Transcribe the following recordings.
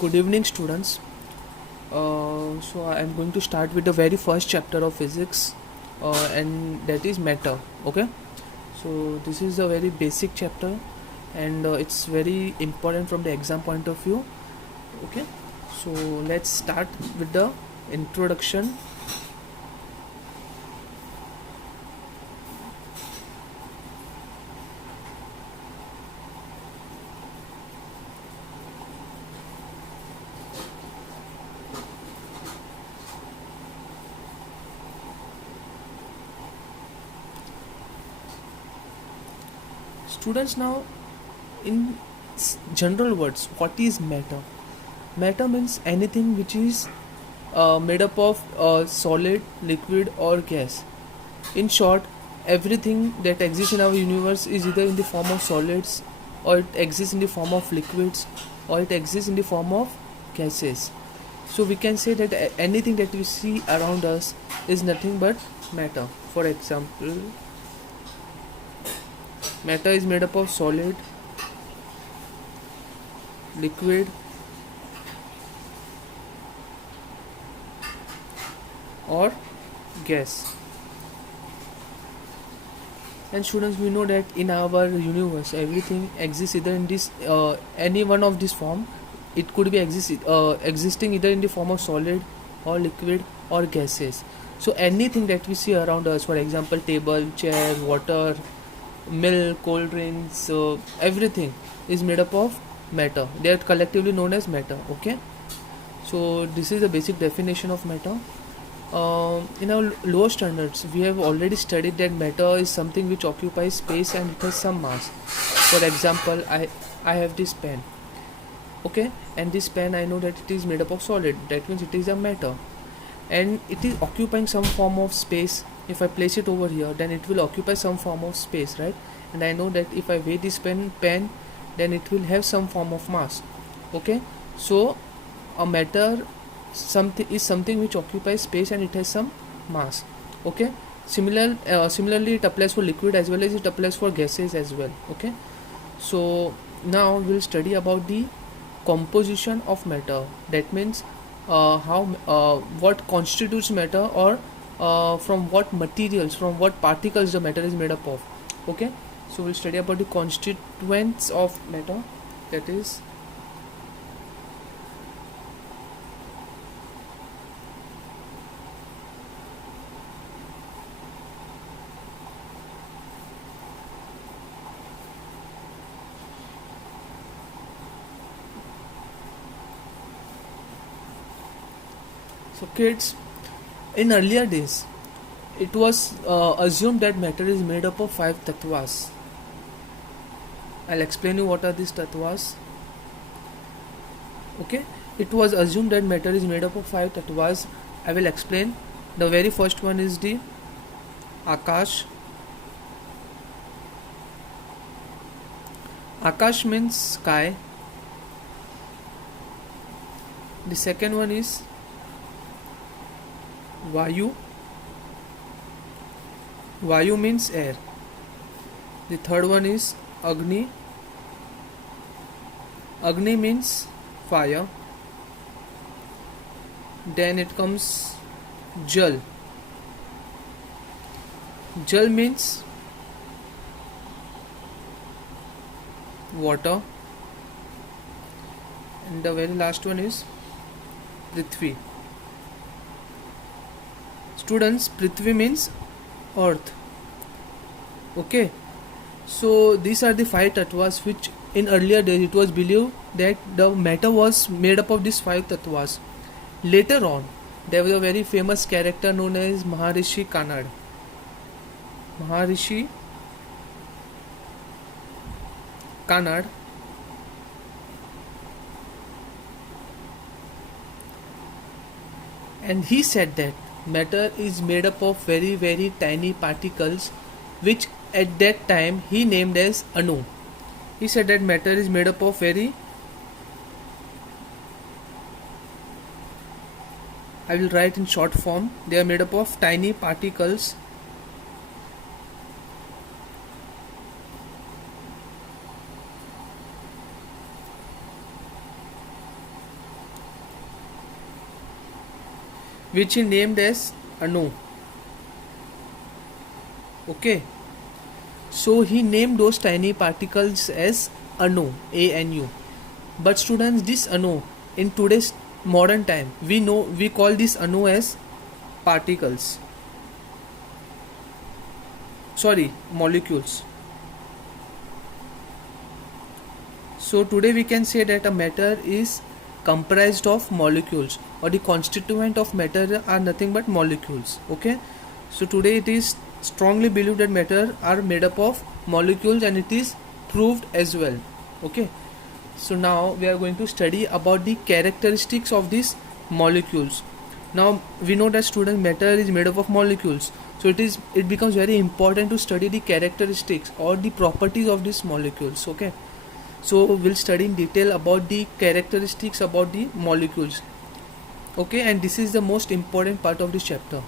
Good evening, students. So I am going to start with the very first chapter of physics, and that is matter. Okay. So this is a very basic chapter, and it's very important from the exam point of view. Okay. So let's start with the introduction. Students, now in general words, what is matter? Matter means anything which is made up of solid, liquid, or gas. In short, everything that exists in our universe is either in the form of solids, or it exists in the form of liquids, or it exists in the form of gases. So we can say that anything that we see around us is nothing but matter. For example, matter is made up of solid, liquid, or gas. And students, we know that in our universe everything exists either in this any one of this form. It could be existing either in the form of solid or liquid or gases. So anything that we see around us, for example table, chair, water, milk, cold drinks, everything is made up of matter. They are collectively known as matter. Okay, so this is the basic definition of matter. In our lower standards, we have already studied that matter is something which occupies space and it has some mass. For example, I have this pen. Okay, and this pen, I know that it is made up of solid. That means it is a matter, and it is occupying some form of space. If I place it over here, then it will occupy some form of space, right? And I know that if I weigh this pen, then it will have some form of mass. Okay, so a matter something which occupies space and it has some mass. Okay, similarly it applies for liquid as well as it applies for gases as well. Okay, so now we'll study about the composition of matter. That means how what constitutes matter, or from what materials, from what particles the matter is made up of. Okay, so we'll study about the constituents of matter. That is, so kids, in earlier days it was assumed that matter is made up of 5 tattvas. I'll explain you what are these tattvas. Okay, it was assumed that matter is made up of 5 tattvas. I will explain. The very first one is the akash. Akash means sky. The second one is vayu. Vayu means air. The third one is agni. Agni means fire. Then it comes jal. Jal means water. And the very last one is prithvi. Students, prithvi means earth. Okay, so these are the 5 tattvas which in earlier days it was believed that the matter was made up of these 5 tattvas. Later on, there was a very famous character known as Maharishi Kanad. Maharishi Kanad, and he said that matter is made up of very very tiny particles, which at that time he named as Anu. He said that matter is made up of I will write in short form, they are made up of tiny particles which he named as Anu. Okay, so he named those tiny particles as Anu, ANU. But students, this Anu in today's modern time, we call this Anu as particles. Sorry, molecules. So today we can say that a matter is comprised of molecules, or the constituent of matter are nothing but molecules. Okay, so today it is strongly believed that matter are made up of molecules, and it is proved as well. Okay, so now we are going to study about the characteristics of these molecules. Now we know that student, matter is made up of molecules, so it becomes very important to study the characteristics or the properties of these molecules. Okay, so we'll study in detail about the characteristics about the molecules. Okay, and this is the most important part of this chapter.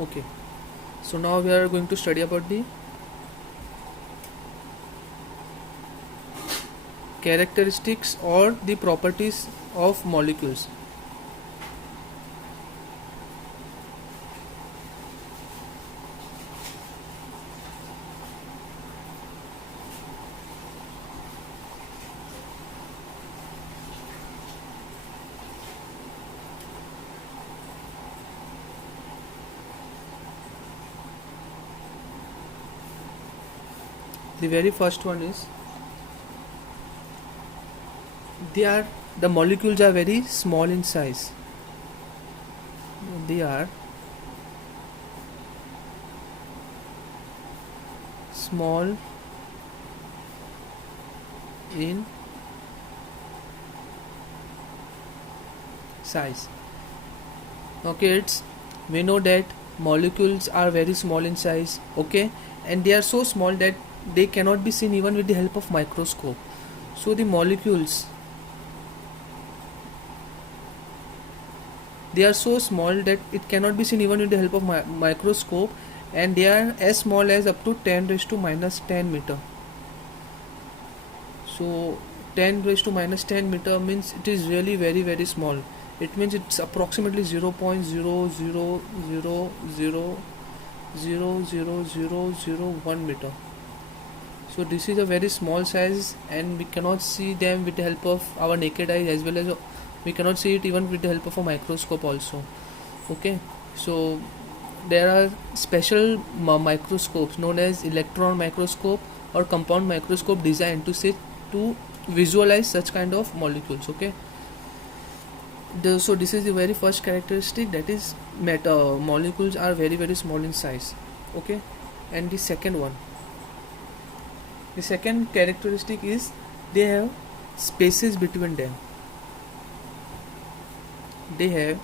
Okay, so now we are going to study about the characteristics or the properties of molecules. The very first one is the molecules are very small in size. They are small in size. Okay, we know that molecules are very small in size. Okay, and they are so small that they cannot be seen even with the help of microscope. So the molecules, they are so small that it cannot be seen even with the help of microscope, and they are as small as up to 10 raised to minus 10 meter. So 10 raised to minus 10 meter means it is really very very small. It means it's approximately 0.00000000001 meter. So this is a very small size, and we cannot see them with the help of our naked eye, as well as we cannot see it even with the help of a microscope also. Okay, so there are special microscopes known as electron microscope or compound microscope designed to visualize such kind of molecules. Okay, so this is the very first characteristic, that is molecules are very very small in size. Okay, and the second characteristic is they have spaces between them. They have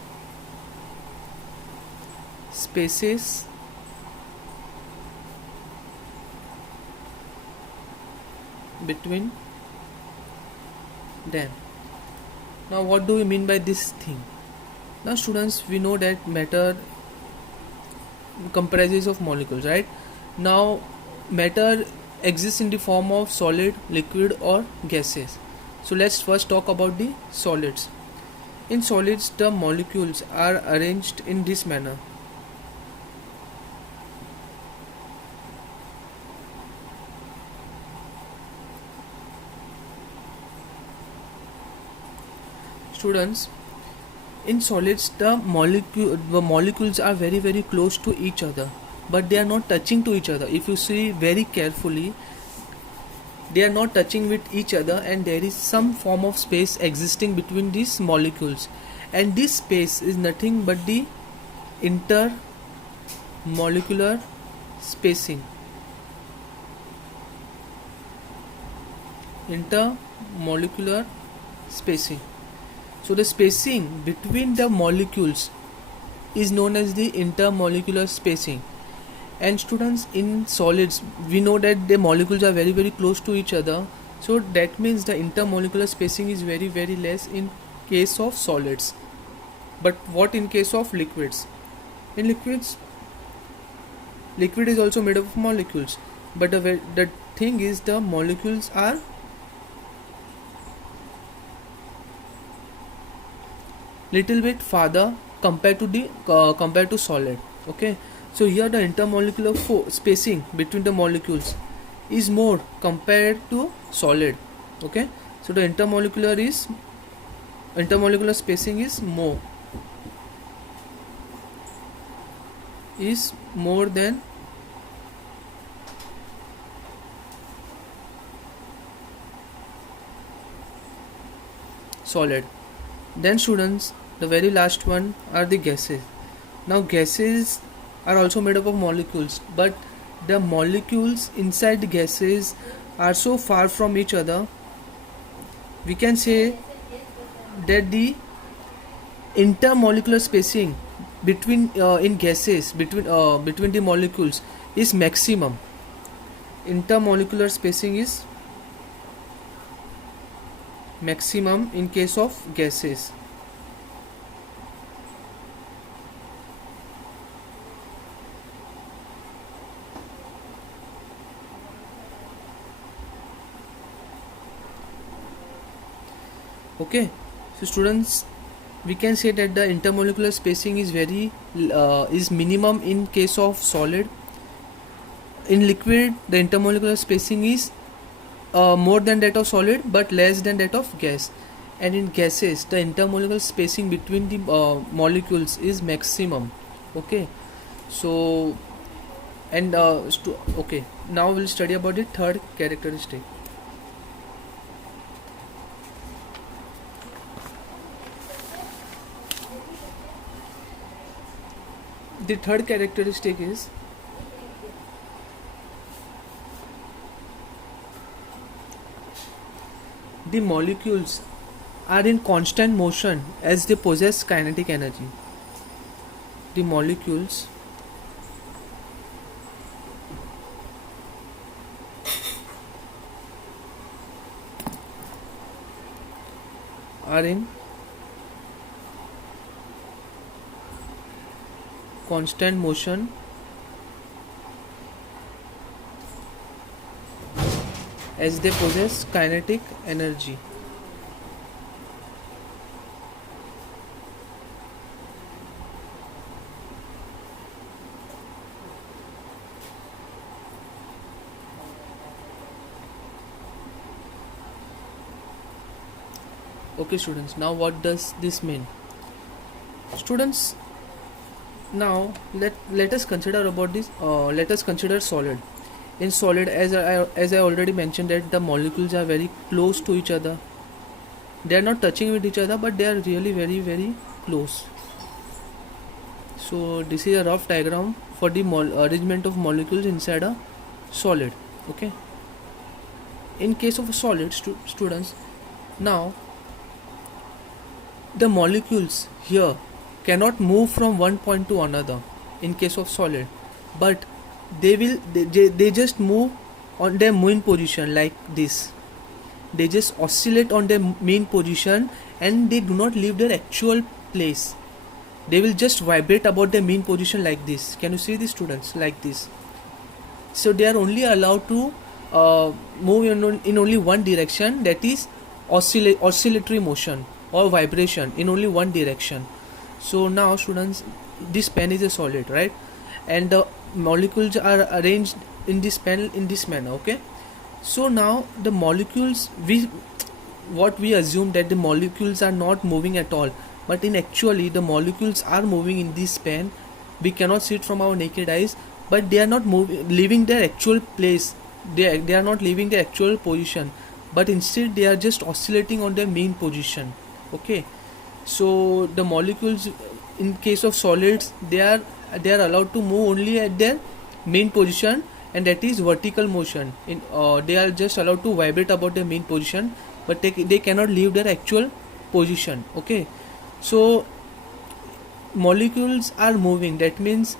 spaces between them. Now what do we mean by this thing? Now students, we know that matter comprises of molecules, right? Now matter exists in the form of solid, liquid or gases. So let's first talk about the solids. In solids, the molecules are arranged in this manner. Students, in solids the molecules are very very close to each other, but they are not touching to each other. If you see very carefully, they are not touching with each other, and there is some form of space existing between these molecules, and this space is nothing but the intermolecular spacing. Intermolecular spacing. So the spacing between the molecules is known as the intermolecular spacing. And students, in solids we know that the molecules are very very close to each other, so that means the intermolecular spacing is very very less in case of solids. But what in case of liquids? In liquids Liquid is also made up of molecules, but the thing is the molecules are little bit farther compared to solid. Okay, so here the intermolecular spacing between the molecules is more compared to solid. Okay, so the intermolecular spacing is more than solid. Then students, the very last one are the gases. Now gases are also made up of molecules, but the molecules inside the gases are so far from each other, we can say that the intermolecular spacing between in gases between the molecules is maximum. Intermolecular spacing is maximum in case of gases. Okay, so students, we can say that the intermolecular spacing is is minimum in case of solid. In liquid, the intermolecular spacing is more than that of solid but less than that of gas, and in gases the intermolecular spacing between the molecules is maximum. Okay, so and okay, now we'll study about the third characteristic. The third characteristic is the molecules are in constant motion as they possess kinetic energy. The molecules are in constant motion as they possess kinetic energy. Okay students, now what does this mean? Students, now let us consider about this. Let us consider solid. In solid, as I already mentioned, that the molecules are very close to each other. They are not touching with each other, but they are really very close. So this is a rough diagram for the arrangement of molecules inside a solid. Okay. In case of a solid, students, now the molecules here cannot move from one point to another in case of solid, but they just move on their main position like this. They just oscillate on their main position and they do not leave their actual place. They will just vibrate about their main position like this. Can you see this, students? Like this. So they are only allowed to move in only one direction, that is oscillatory motion or vibration in only one direction. So now students, this pen is a solid, right? And the molecules are arranged in this pen in this manner. Okay, so now the molecules, what we assume that the molecules are not moving at all, but in actually the molecules are moving in this pen. We cannot see it from our naked eyes, but they are not leaving their actual place. They are not leaving their actual position, but instead they are just oscillating on their main position. Okay, so the molecules in case of solids, they are allowed to move only at their main position, and that is vertical motion. They are just allowed to vibrate about their main position, but they cannot leave their actual position. Okay, so molecules are moving, that means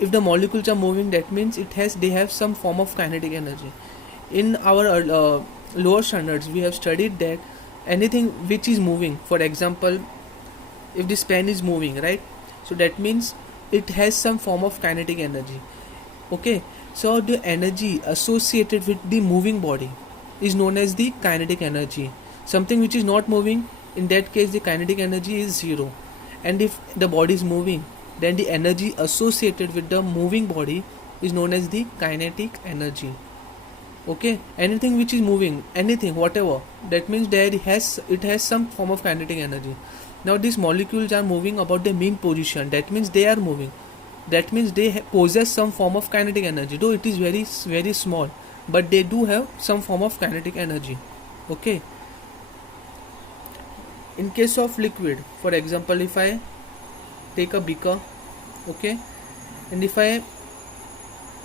if the molecules are moving, that means they have some form of kinetic energy. In our lower standards, we have studied that anything which is moving, for example, if this pen is moving, right, so that means it has some form of kinetic energy. Okay, so the energy associated with the moving body is known as the kinetic energy. Something which is not moving, in that case the kinetic energy is zero. And if the body is moving, then the energy associated with the moving body is known as the kinetic energy. Okay, anything which is moving, anything, whatever, that means that it has some form of kinetic energy. Now these molecules are moving about the mean position, that means they are moving, that means they possess some form of kinetic energy, though it is very small, but they do have some form of kinetic energy. Okay, in case of liquid, for example, if I take a beaker, okay, and if I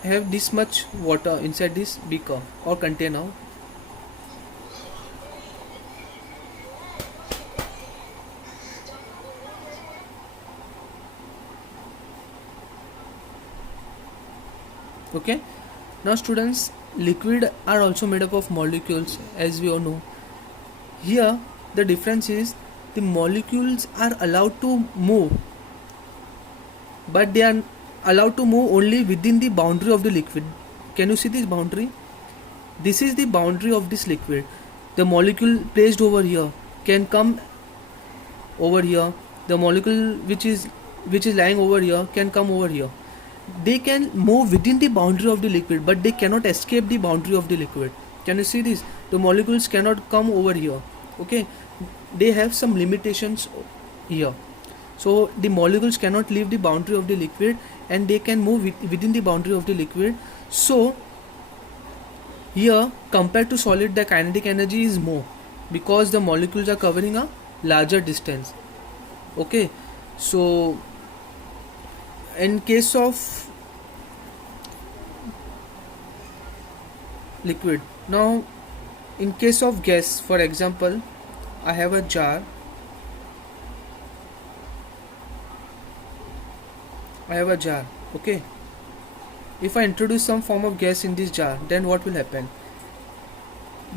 have this much water inside this beaker or container, okay. Now students, liquid are also made up of molecules, as we all know. Here the difference is the molecules are allowed to move, but they are allowed to move only within the boundary of the liquid. Can you see this boundary? This is the boundary of this liquid. The molecule placed over here can come over here. The molecule which is lying over here can come over here. They can move within the boundary of the liquid, but they cannot escape the boundary of the liquid. Can you see this? The molecules cannot come over here. Okay, they have some limitations here. So the molecules cannot leave the boundary of the liquid, and they can move within the boundary of the liquid. So here, compared to solid, the kinetic energy is more because the molecules are covering a larger distance. Okay, so in case of liquid, now in case of gas, for example, I have a jar. Okay, if I introduce some form of gas in this jar, then what will happen?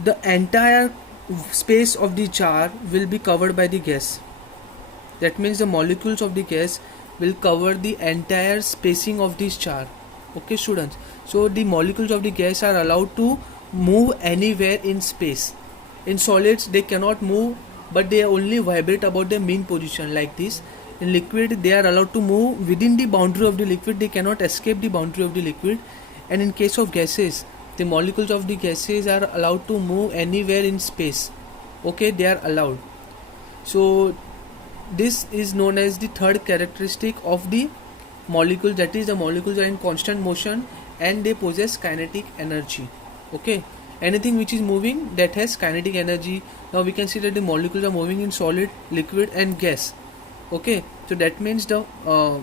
The entire space of the jar will be covered by the gas. That means the molecules of the gas will cover the entire spacing of this jar. Okay students, so the molecules of the gas are allowed to move anywhere in space. In solids they cannot move, but they only vibrate about their mean position like this. In liquid they are allowed to move within the boundary of the liquid, they cannot escape the boundary of the liquid. And in case of gases, the molecules of the gases are allowed to move anywhere in space. Okay, they are allowed. So this is known as the third characteristic of the molecules, that is the molecules are in constant motion and they possess kinetic energy. Okay, anything which is moving that has kinetic energy. Now we can see that the molecules are moving in solid, liquid and gas. Okay, so that means the all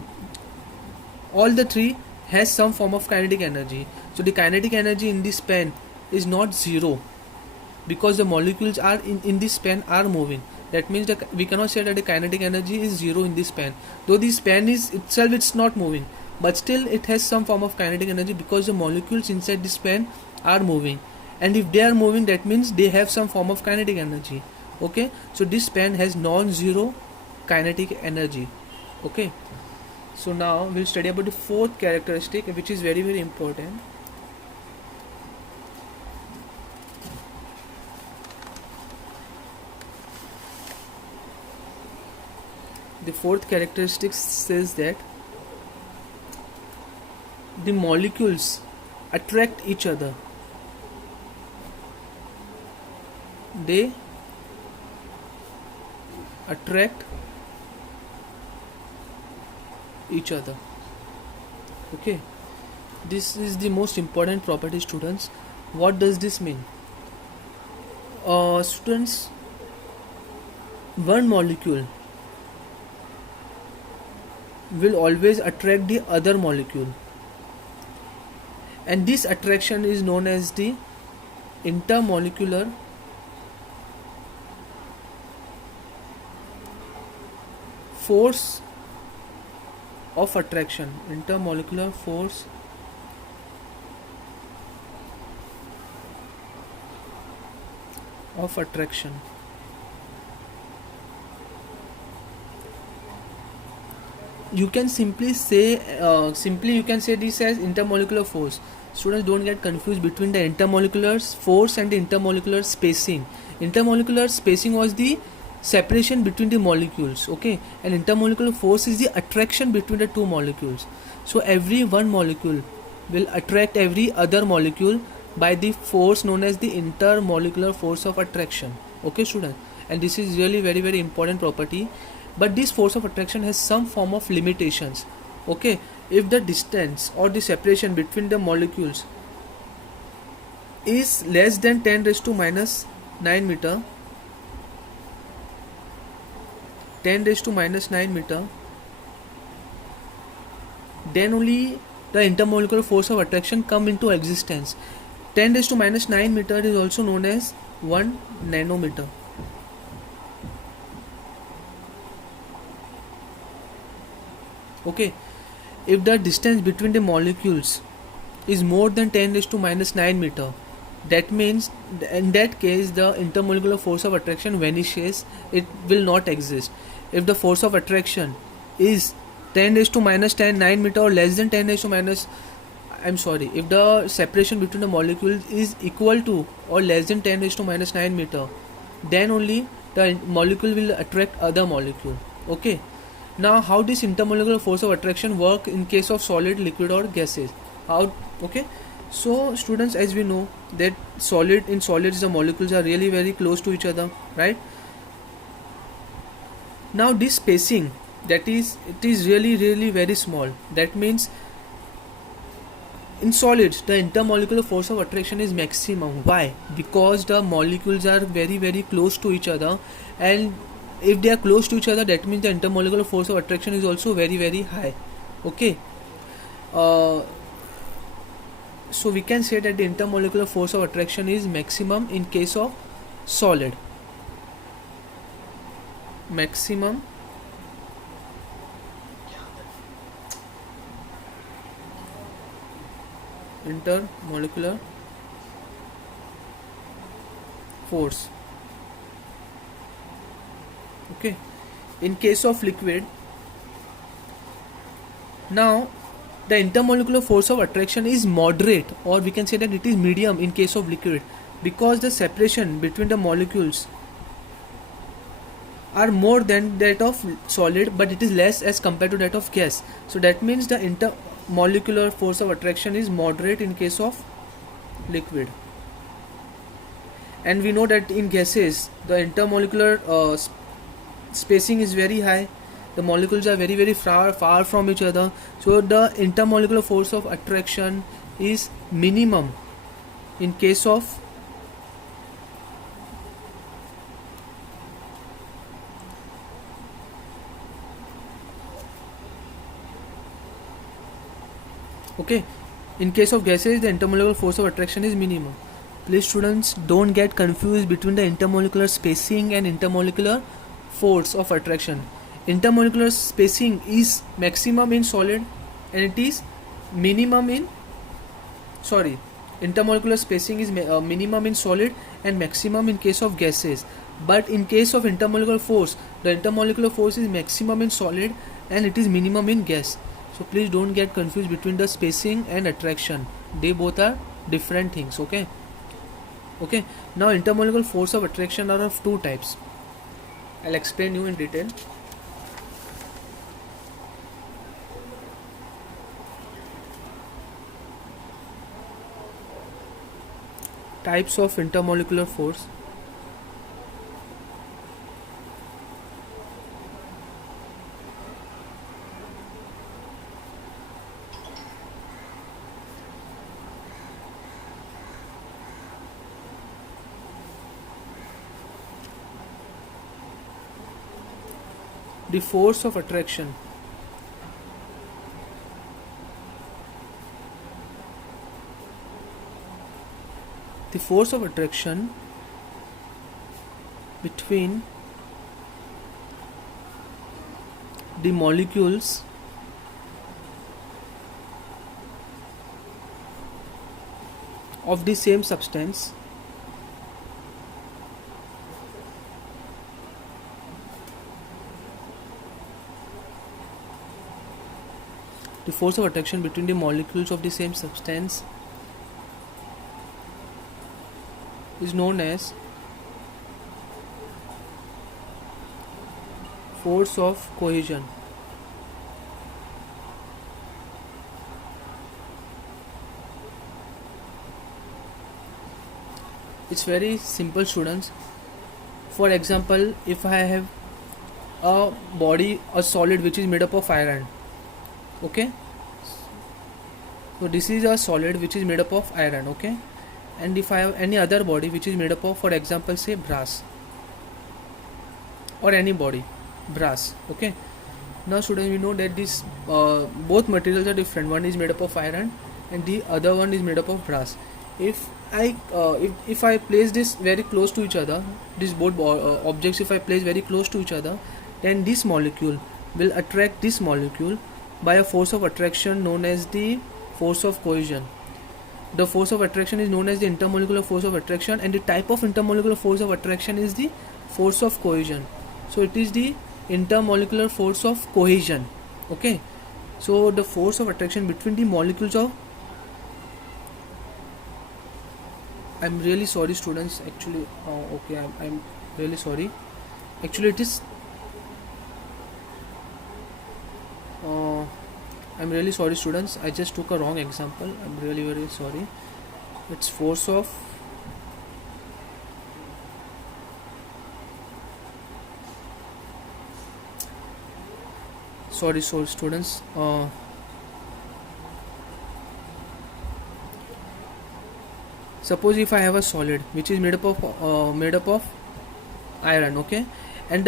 the three has some form of kinetic energy. So the kinetic energy in this pen is not zero because the molecules are in this pen are moving. That means that we cannot say that the kinetic energy is zero in this pen, though this pen is itself it's not moving, but still it has some form of kinetic energy because the molecules inside this pen are moving, and if they are moving that means they have some form of kinetic energy. Okay, so this pen has non-zero kinetic energy. Okay, so now we'll study about the fourth characteristic, which is very important. The fourth characteristic says that the molecules attract each other. They attract each other. Okay, this is the most important property, students. What does this mean? Students, one molecule will always attract the other molecule, and this attraction is known as the intermolecular force of attraction. Intermolecular force of attraction. you can simply you can say this as intermolecular force. Students, don't get confused between the intermolecular force and the intermolecular spacing. Intermolecular spacing was the separation between the molecules, okay, and intermolecular force is the attraction between the two molecules. So every one molecule will attract every other molecule by the force known as the intermolecular force of attraction, okay students, and this is really very very important property. But this force of attraction has some form of limitations, okay. If the distance or the separation between the molecules is less than 10 raised to minus 9 meter, 10 raised to minus 9 meter, then only the intermolecular force of attraction come into existence. 10 raised to minus 9 meter is also known as 1 nanometer. Okay, if the distance between the molecules is more than 10 raised to minus 9 meter, that means in that case the intermolecular force of attraction vanishes, it will not exist. If the force of attraction is 10 raised to minus 10 9 meter or less than 10 raised to minus, I'm sorry, if the separation between the molecules is equal to or less than 10 raised to minus 9 meter, then only the molecule will attract other molecule, okay. Now how this intermolecular force of attraction work in case of solid, liquid or gases? How? Okay, so students, as we know that in solids the molecules are really very close to each other, right? Now this spacing, that is, it is really very small. That means in solids the intermolecular force of attraction is maximum. Why? Because the molecules are very close to each other, and if they are close to each other, that means the intermolecular force of attraction is also very high, okay. So we can say that the intermolecular force of attraction is maximum in case of solid. Maximum intermolecular force, okay. In case of liquid, now the intermolecular force of attraction is moderate, or we can say that it is medium in case of liquid, because the separation between the molecules are more than that of solid, but it is less as compared to that of gas. So that means the intermolecular force of attraction is moderate in case of liquid. And we know that in gases the intermolecular spacing is very high, the molecules are very far from each other, so the intermolecular force of attraction is minimum in case of okay, in case of gases the intermolecular force of attraction is minimum. Please students, don't get confused between the intermolecular spacing and intermolecular force of attraction. Intermolecular spacing is maximum in solid and it is minimum in intermolecular spacing is minimum in solid and maximum in case of gases. But in case of intermolecular force, the intermolecular force is maximum in solid and it is minimum in gas. So please don't get confused between the spacing and attraction, they both are different things, okay. Now intermolecular force of attraction are of two types. I'll explain you in detail. Types of intermolecular force. The force of attraction. The force of attraction between the molecules of the same substance the force of attraction between the molecules of the same substance is known as force of cohesion. It's very simple, students. For example, if I have a body, a solid which is made up of iron, okay, so this is a solid which is made up of iron, okay, and if I have any other body which is made up of, for example, say brass, or any body brass, okay. Now students, we know that this both materials are different. One is made up of iron and the other one is made up of brass. If I place this very close to each other, these both objects, if I place very close to each other, then this molecule will attract this molecule by a force of attraction known as the force of cohesion. The force of attraction is known as the intermolecular force of attraction, and the type of intermolecular force of attraction is the force of cohesion. So it is the intermolecular force of cohesion, okay. So the force of attraction between the molecules of, I'm really sorry students, actually okay, I'm really sorry, actually it is I'm really sorry students, I just took a wrong example, I'm really very sorry. It's force of sorry students, suppose if I have a solid which is made up of iron, okay, and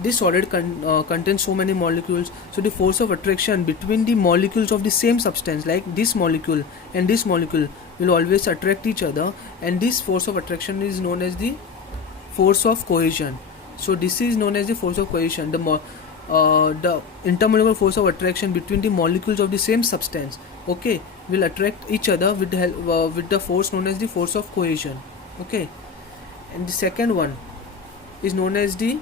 this solid contains so many molecules, so the force of attraction between the molecules of the same substance, like this molecule and this molecule, will always attract each other, and this force of attraction is known as the force of cohesion. So this is known as the force of cohesion, the intermolecular force of attraction between the molecules of the same substance, okay, will attract each other with the help, with the force known as the force of cohesion, okay. And the second one is known as the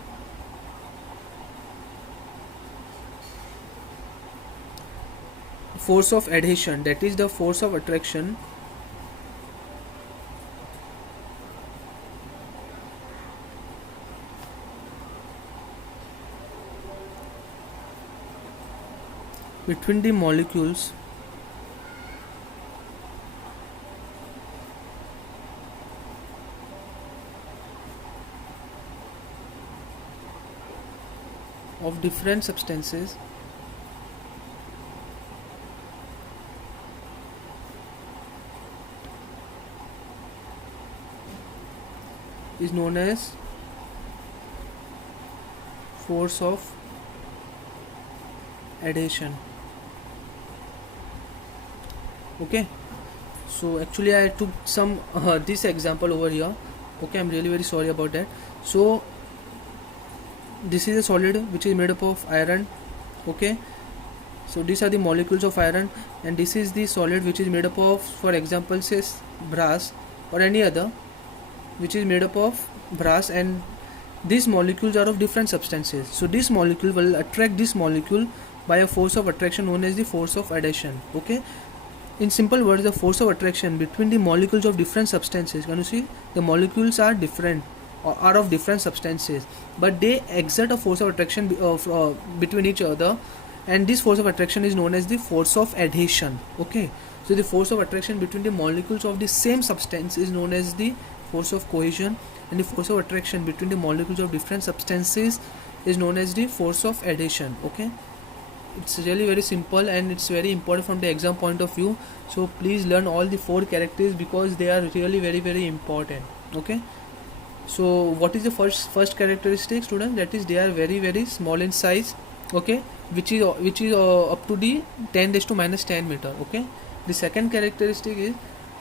force of adhesion, that is the force of attraction between the molecules of different substances is known as force of adhesion, okay. So actually I took some this example over here, okay, I'm really very sorry about that. So this is a solid which is made up of iron, okay, so these are the molecules of iron, and this is the solid which is made up of, for example, say brass or any other which is made up of brass, and these molecules are of different substances. So this molecule will attract this molecule by a force of attraction known as the force of adhesion, okay. In simple words, the force of attraction between the molecules of different substances, can you see, the molecules are different or are of different substances, but they exert a force of attraction between each other, and this force of attraction is known as the force of adhesion, okay. So the force of attraction between the molecules of the same substance is known as the force of cohesion, and the force of attraction between the molecules of different substances is known as the force of adhesion, okay. It's really very simple and it's very important from the exam point of view, so please learn all the four characters because they are really very important, okay. So what is the first characteristic, students? That is, they are very small in size, okay, which is up to the 10 raised to minus 10 meter, okay. The second characteristic is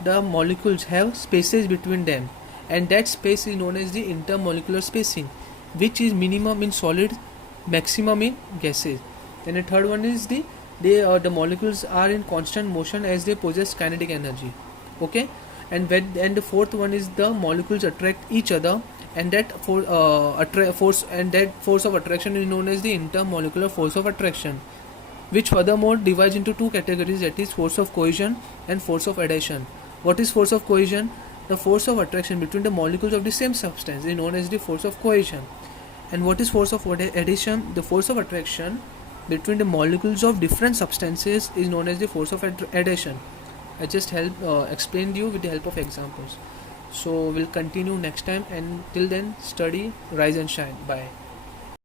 the molecules have spaces between them, and that space is known as the intermolecular spacing, which is minimum in solids, maximum in gases. Then the third one is the molecules are in constant motion as they possess kinetic energy, okay. And the fourth one is the molecules attract each other, and that force of attraction is known as the intermolecular force of attraction, which furthermore divides into two categories, that is force of cohesion and force of adhesion. What is force of cohesion? The force of attraction between the molecules of the same substance is known as the force of cohesion. And what is force of adhesion? The force of attraction between the molecules of different substances is known as the force of adhesion. I just explained you with the help of examples. So we'll continue next time, and till then study, rise and shine. Bye.